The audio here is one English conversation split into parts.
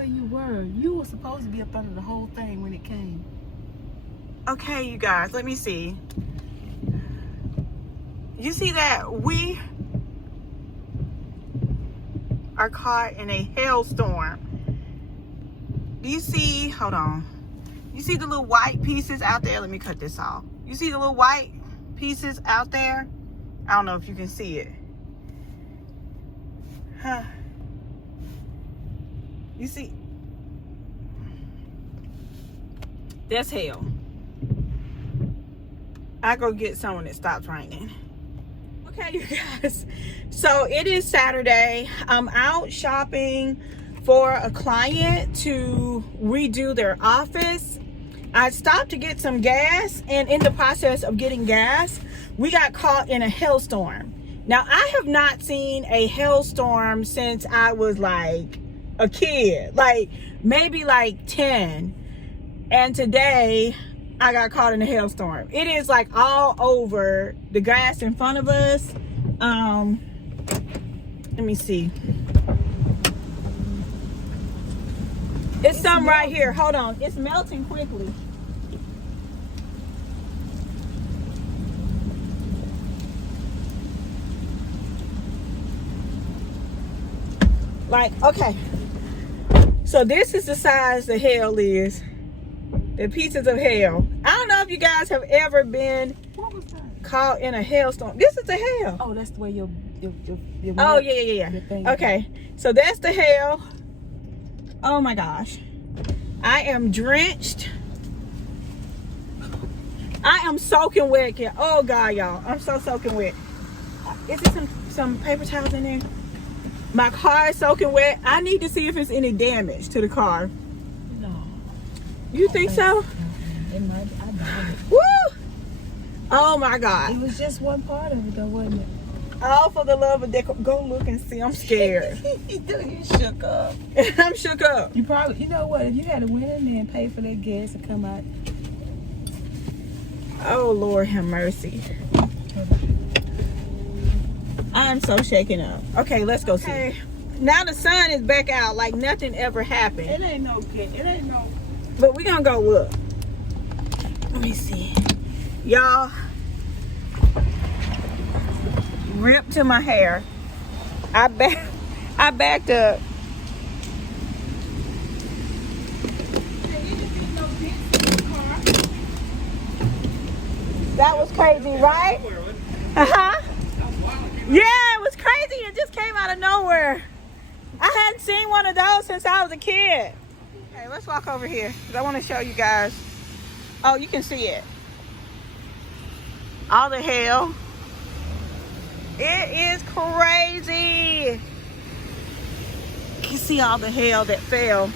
where you were. You were supposed to be up under the whole thing when it came. Okay, you guys, let me see. You see that we are caught in a hailstorm. Do you see, hold on. You see the little white pieces out there? Let me cut this off. You see the little white pieces out there? I don't know if you can see it. Huh. You see? That's hail. I go get someone that stops raining. Okay, you guys. So it is Saturday. I'm out shopping for a client to redo their office. I stopped to get some gas, and in the process of getting gas, we got caught in a hailstorm. Now, I have not seen a hailstorm since I was like a kid, like maybe like 10. And today I got caught in a hailstorm. It is like all over the grass in front of us. Let me see. It's some right here. Hold on. It's melting quickly. Like, okay. So this is the size the hail is. The pieces of hail. I don't know if you guys have ever been caught in a hailstorm. This is the hail. Oh, that's the way your oh, yeah. Okay. So that's the hail. Oh my gosh. I am drenched. I am soaking wet here. Oh God, y'all. I'm so soaking wet. Is there some paper towels in there? My car is soaking wet. I need to see if it's any damage to the car. No. You think so? It might. I doubt it. Woo! Oh my God. It was just one part of it, though, wasn't it? All for the love of decor. Go look and see. I'm scared. You shook up. I'm shook up. You probably, you know what? If you had to went in there and pay for that gas to come out. Oh Lord, have mercy. I'm so shaken up. Okay, let's go see. Now the sun is back out like nothing ever happened. It ain't no good. It ain't no. But we're gonna go look. Let me see. Y'all, ripped to my hair. I backed up. That was crazy, right? Uh-huh. Yeah, it was crazy. It just came out of nowhere. I hadn't seen one of those since I was a kid. Okay, let's walk over here because I want to show you guys. Oh, you can see it. All the hail. It is crazy. You can see all the hail that fell.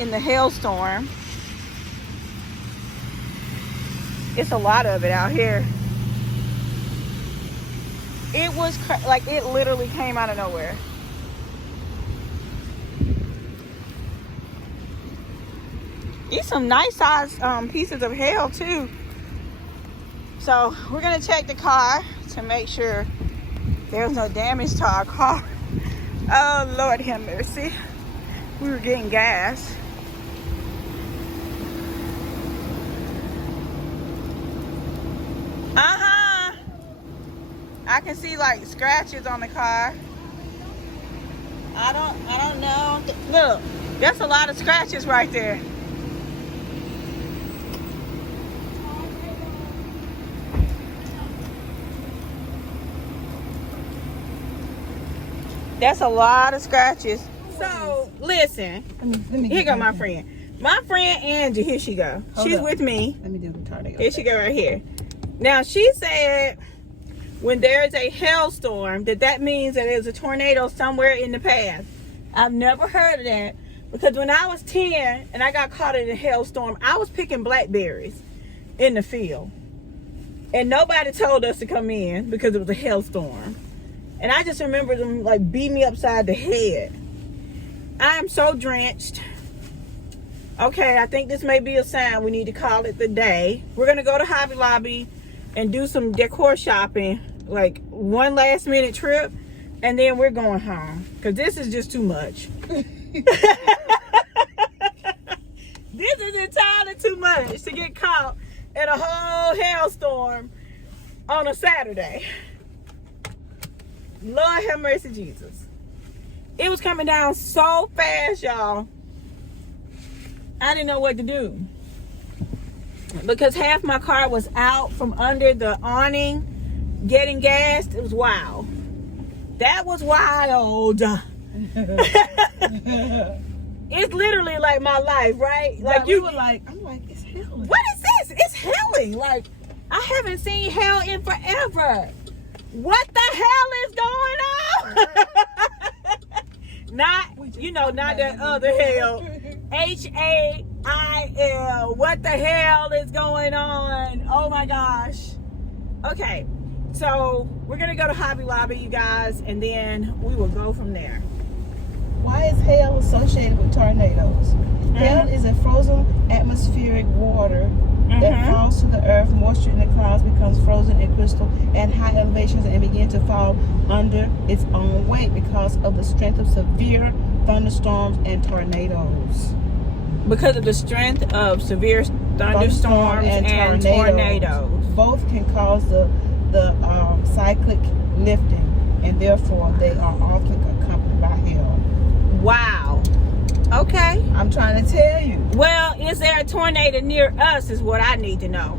In the hailstorm. It's a lot of it out here. It was like it literally came out of nowhere. These some nice size pieces of hail too. So we're gonna check the car to make sure there's no damage to our car. Oh Lord have mercy. We were getting gas. I can see like scratches on the car. I don't know. Look, that's a lot of scratches right there. That's a lot of scratches. So listen, let me here go my friend. My friend Angie, here she go. She's with me. Let me do the tornado. Here she go right here. Now she said when there is a hailstorm, that means that there's a tornado somewhere in the path. I've never heard of that because when I was 10 and I got caught in a hailstorm, I was picking blackberries in the field. And nobody told us to come in because it was a hailstorm. And I just remember them like beat me upside the head. I am so drenched. Okay, I think this may be a sign we need to call it the day. We're gonna go to Hobby Lobby and do some decor shopping like one last minute trip, and then we're going home because this is just too much. This is entirely too much to get caught in a whole hailstorm on a Saturday. Lord have mercy, Jesus. It was coming down so fast, y'all. I didn't know what to do. Because half my car was out from under the awning getting gassed. It was wild. That was wild. It's literally like my life, right? Like you were like, I'm like, it's hailing. What is this? It's hailing. Like, I haven't seen hell in forever. What the hell is going on? Not, not that other hell. HAIL. What the hell is going on? Oh my gosh. Okay, so we're gonna go to Hobby Lobby, you guys, and then we will go from there. Why is hail associated with tornadoes? Hail is a frozen atmospheric water that falls to the earth. Moisture in the clouds becomes frozen in crystal at high elevations and begin to fall under its own weight because of the strength of severe thunderstorms and tornadoes. Because of the strength of severe thunderstorms and tornadoes. Both can cause the cyclic lifting, and therefore they are often accompanied by hail. Wow. Okay. I'm trying to tell you. Well, is there a tornado near us is what I need to know.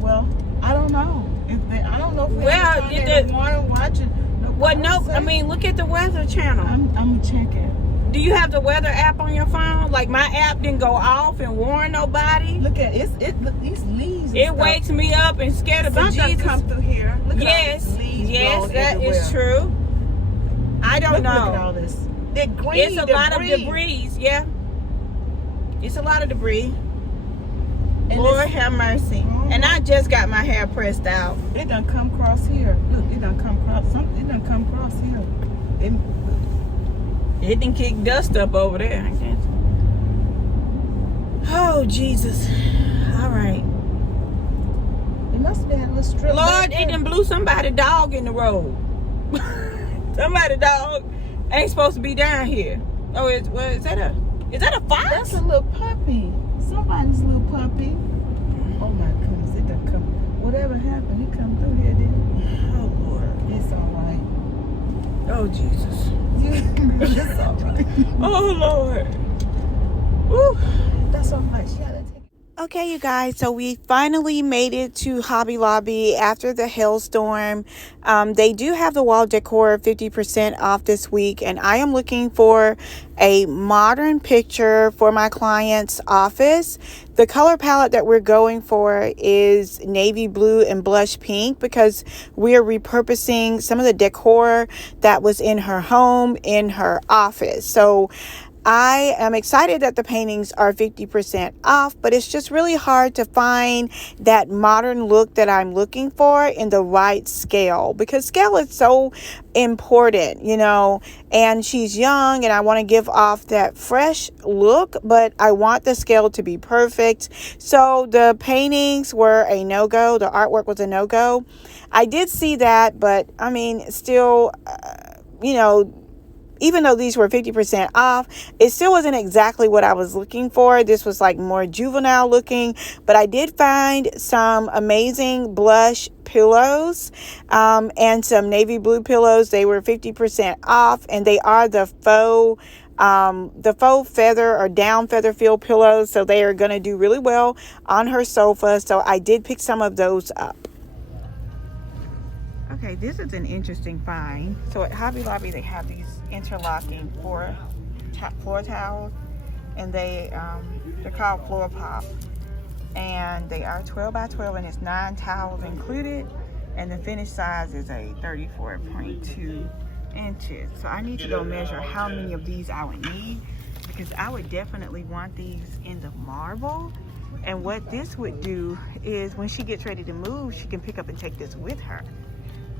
Well, I don't know. I don't know if we have a tornado morning watching. Well, no, I mean, look at the weather channel. I'm going to check it. Do you have the weather app on your phone? Like, my app didn't go off and warn nobody. Look at it. Look, these leaves. It wakes me up and scared of Jesus. Something come through here. Look at all these leaves. Yes, that is true. I don't know. Look at all this. It's a lot of debris. Yeah. It's a lot of debris. And Lord have mercy. And I just got my hair pressed out. It done come across here. Look, it done come across. It done come across here. It didn't kick dust up over there. I can't. Oh, Jesus. All right. It must be a little strip. Lord, it done blew somebody's dog in the road. Somebody's dog ain't supposed to be down here. Oh, is that a fox? That's a little puppy. Somebody's little puppy. Oh my goodness, it done come. Whatever happened, it come through here, didn't it? Oh Lord. It's all right. Oh Jesus. It's all right. Oh Lord. Woo. That's all right. She had to take. Okay, you guys, so we finally made it to Hobby Lobby after the hailstorm. They do have the wall decor 50% off this week, and I am looking for a modern picture for my client's office. The color palette that we're going for is navy blue and blush pink because we are repurposing some of the decor that was in her home in her office. So I am excited that the paintings are 50% off, but it's just really hard to find that modern look that I'm looking for in the right scale because scale is so important, and she's young and I want to give off that fresh look, but I want the scale to be perfect. So the paintings were a no-go. The artwork was a no-go. I did see that, but I mean, still, even though these were 50% off, it still wasn't exactly what I was looking for. This was like more juvenile looking, but I did find some amazing blush pillows and some navy blue pillows. They were 50% off, and they are the faux feather or down feather feel pillows. So they are going to do really well on her sofa. So I did pick some of those up. Okay, this is an interesting find. So at Hobby Lobby, they have these interlocking floor towels, and they're called Floor Pop, and they are 12 by 12, and it's 9 towels included, and the finished size is a 34.2 inches. So I need to go measure how many of these I would need because I would definitely want these in the marble. And what this would do is when she gets ready to move, she can pick up and take this with her,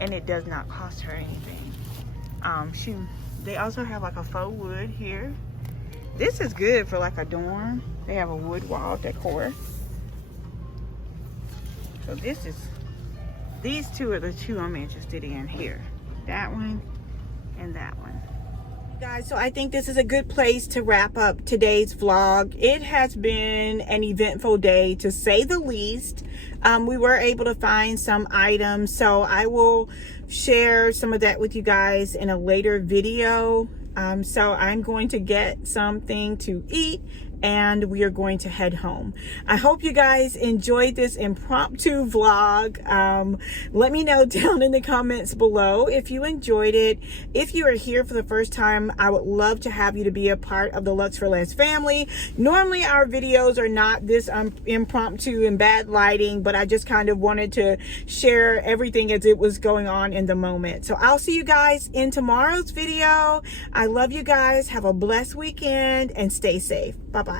and it does not cost her anything. They also have like a faux wood here. This is good for like a dorm. They have a wood wall decor. So this is these two are the two I'm interested in here. That one and that one. Guys, so I think this is a good place to wrap up today's vlog. It has been an eventful day, to say the least. We were able to find some items, so I will share some of that with you guys in a later video. So I'm going to get something to eat and we are going to head home. I hope you guys enjoyed this impromptu vlog. Let me know down in the comments below if you enjoyed it. If you are here for the first time, I would love to have you to be a part of the Lux for Less family. Normally our videos are not this impromptu and bad lighting, but I just kind of wanted to share everything as it was going on in the moment. So I'll see you guys in tomorrow's video. I love you guys. Have a blessed weekend and stay safe. Bye-bye.